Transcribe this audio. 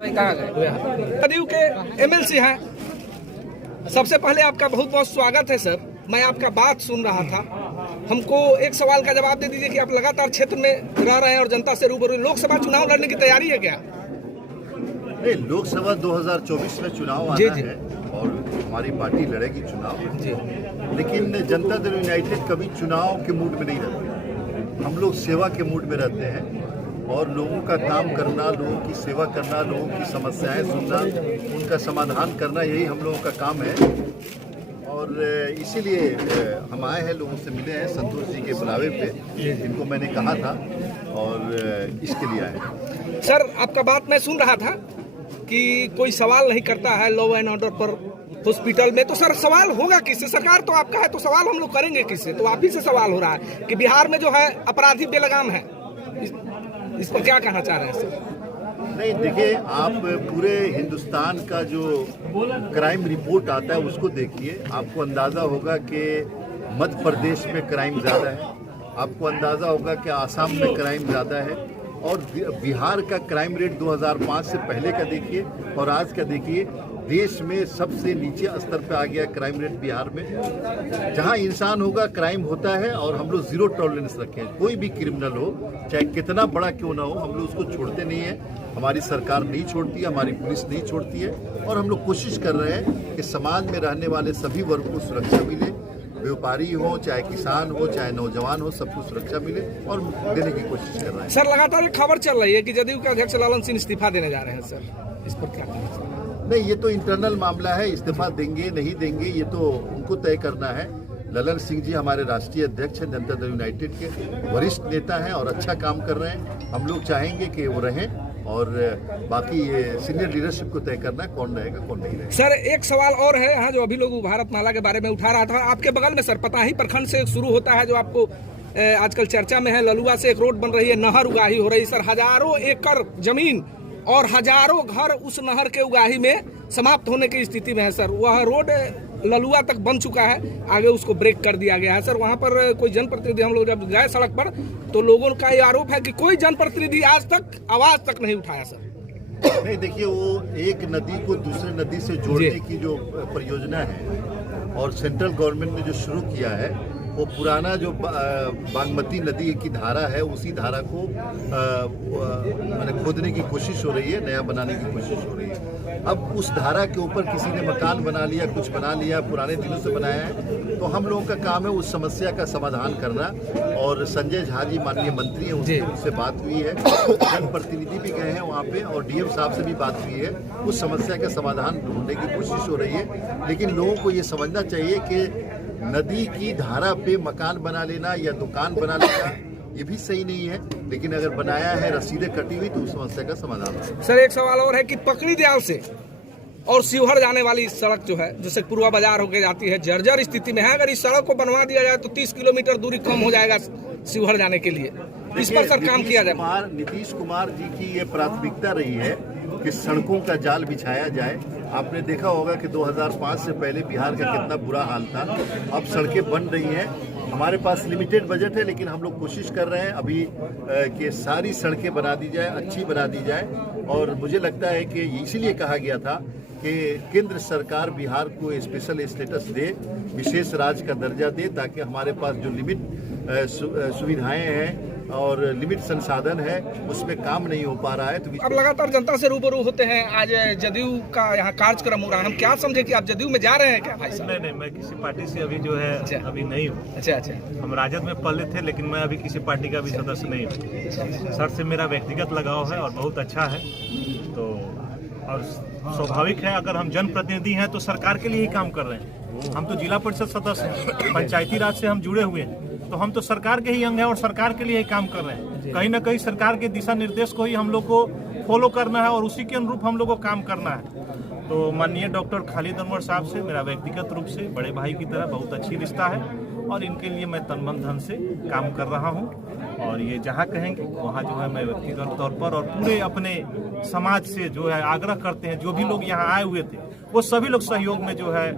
कहाँ गए? जदयू के एमएलसी हैं। सबसे पहले आपका बहुत बहुत स्वागत है सर। मैं आपका बात सुन रहा था। हमको एक सवाल का जवाब दे दीजिए कि आप लगातार क्षेत्र में रह रहे हैं और जनता से रूबरू, लोकसभा चुनाव लड़ने की तैयारी है क्या? नहीं, लोकसभा 2024 में चुनाव आना है और हमारी पार्टी लड़ेगी चुनाव जी। लेकिन जनता दल यूनाइटेड कभी चुनाव के मूड में नहीं रहती। हम लोग सेवा के मूड में रहते हैं और लोगों का काम करना, लोगों की सेवा करना, लोगों की समस्याएं सुनना, उनका समाधान करना, यही हम लोगों का काम है। और इसीलिए हम आए हैं, लोगों से मिले हैं संतोष जी के बुलावे पे, जिनको मैंने कहा था, और इसके लिए आए हैं। सर आपका बात मैं सुन रहा था कि कोई सवाल नहीं करता है लॉ एंड ऑर्डर पर हॉस्पिटल में, तो सर सवाल होगा किससे? सरकार तो आपका है, तो सवाल हम लोग करेंगे किससे? तो आप ही से सवाल हो रहा है कि बिहार में जो है अपराधी बेलगाम है। इस पर क्या कहना चाह रहे हैं सर? नहीं, देखिए, आप पूरे हिंदुस्तान का जो क्राइम रिपोर्ट आता है उसको देखिए, आपको अंदाज़ा होगा कि मध्य प्रदेश में क्राइम ज़्यादा है, आपको अंदाज़ा होगा कि आसाम में क्राइम ज़्यादा है, और बिहार का क्राइम रेट 2005 से पहले का देखिए और आज का देखिए, देश में सबसे नीचे स्तर पे आ गया क्राइम रेट बिहार में। जहां इंसान होगा क्राइम होता है, और हम लोग जीरो टॉलरेंस रखें। कोई भी क्रिमिनल हो, चाहे कितना बड़ा क्यों ना हो, हम लोग उसको छोड़ते नहीं है। हमारी सरकार नहीं छोड़ती है, हमारी पुलिस नहीं छोड़ती है, और हम लोग कोशिश कर रहे हैं कि समाज में रहने वाले सभी वर्ग को सुरक्षा मिले। व्यापारी हो, चाहे किसान हो, चाहे नौजवान हो, सबको सुरक्षा मिले, और देने की कोशिश कर रहे हैं। सर लगातार एक खबर चल रही है कि जदयू के अध्यक्ष लालन सिंह इस्तीफा देने जा रहे हैं सर, इस पर क्या कहना चाहिए? नहीं, ये तो इंटरनल मामला है। इस्तीफा देंगे नहीं देंगे ये तो उनको तय करना है। ललन सिंह जी हमारे राष्ट्रीय अध्यक्ष हैं, जनता दल यूनाइटेड के वरिष्ठ नेता हैं और अच्छा काम कर रहे हैं। हम लोग चाहेंगे कि वो रहें, और बाकी ये सीनियर लीडरशिप को तय करना है कौन रहेगा कौन नहीं रहेगा। सर एक सवाल और है यहाँ, जो अभी लोग भारतमाला के बारे में उठा रहा था। आपके बगल में सर पताही प्रखंड से शुरू होता है, जो आपको आजकल चर्चा में है, ललुआ से एक रोड बन रही है, नहर उगाही हो रही है सर। हजारों एकड़ जमीन और हजारों घर उस नहर के उगाही में समाप्त होने की स्थिति में है सर। वह रोड ललुआ तक बन चुका है, आगे उसको ब्रेक कर दिया गया है सर। वहाँ पर कोई जनप्रतिनिधि, हम लोग जब गए सड़क पर, तो लोगों का ये आरोप है कि कोई जनप्रतिनिधि आज तक आवाज तक नहीं उठाया सर। नहीं, देखिए, वो एक नदी को दूसरे नदी से जोड़ने की जो परियोजना है और सेंट्रल गवर्नमेंट ने जो शुरू किया है, वो पुराना जो बागमती नदी की धारा है, उसी धारा को खोदने की कोशिश हो रही है, नया बनाने की कोशिश हो रही है। अब उस धारा के ऊपर किसी ने मकान बना लिया, कुछ बना लिया, पुराने दिनों से बनाया है, तो हम लोगों का काम है उस समस्या का समाधान करना। और संजय झा जी माननीय मंत्री हैं, उनसे बात हुई है, जनप्रतिनिधि भी गए हैं वहाँ पे, और डीएम साहब से भी बात हुई है। उस समस्या का समाधान ढूंढने की कोशिश हो रही है। लेकिन लोगों को ये समझना चाहिए कि नदी की धारा पे मकान बना लेना या दुकान बना लेना ये भी सही नहीं है, लेकिन अगर बनाया है, रसीदें कटी हुई, तो उस समस्या का समाधान है। सर एक सवाल और है कि पकड़ी दयाल से और शिवहर जाने वाली सड़क जो है, जैसे पूर्वा बाजार होके जाती है, जर्जर स्थिति में है। अगर इस सड़क को बनवा दिया जाए तो 30 किलोमीटर दूरी कम हो जाएगा शिवहर जाने के लिए। इस पर सर काम किया जाए। नीतीश कुमार जी की ये प्राथमिकता रही है कि सड़कों का जाल बिछाया जाए। आपने देखा होगा कि 2005 से पहले बिहार का कितना बुरा हाल था। अब सड़कें बन रही हैं। हमारे पास लिमिटेड बजट है, लेकिन हम लोग कोशिश कर रहे हैं अभी कि सारी सड़कें बना दी जाए, अच्छी बना दी जाए। और मुझे लगता है कि इसीलिए कहा गया था कि केंद्र सरकार बिहार को स्पेशल स्टेटस दे, विशेष राज्य का दर्जा दे, ताकि हमारे पास जो लिमिट सुविधाएं हैं और लिमिट संसाधन है, उसमें काम नहीं हो पा रहा है। तो अब लगातार जनता से रूबरू होते हैं। आज जदयू का यहाँ कार्यक्रम हो रहा है, हम क्या समझे कि आप जदयू में जा रहे हैं क्या भाई साहब? नहीं, मैं किसी पार्टी से अभी जो है अभी नहीं हूँ। अच्छा। हम राजद में पहले थे, लेकिन मैं अभी किसी पार्टी का भी सदस्य नहीं हूँ। सर से मेरा व्यक्तिगत लगाव है और बहुत अच्छा है। तो और स्वाभाविक है, अगर हम जनप्रतिनिधि हैं तो सरकार के लिए ही काम कर रहे हैं। हम तो जिला परिषद सदस्य हैं, पंचायती राज से हम जुड़े हुए हैं, तो हम तो सरकार के ही अंग हैं और सरकार के लिए ही काम कर रहे हैं। कहीं ना कहीं सरकार के दिशा निर्देश को ही हम लोग को फॉलो करना है और उसी के अनुरूप हम लोग को काम करना है। तो माननीय डॉक्टर खालिद अनवर साहब से मेरा व्यक्तिगत रूप से बड़े भाई की तरह बहुत अच्छी रिश्ता है, और इनके लिए मैं तन मन धन से काम कर रहा हूँ। और ये जहाँ कहेंगे वहाँ जो है मैं व्यक्तिगत तौर पर और पूरे अपने समाज से जो है आग्रह करते हैं, जो भी लोग यहाँ आए हुए थे वो सभी लोग सहयोग में जो है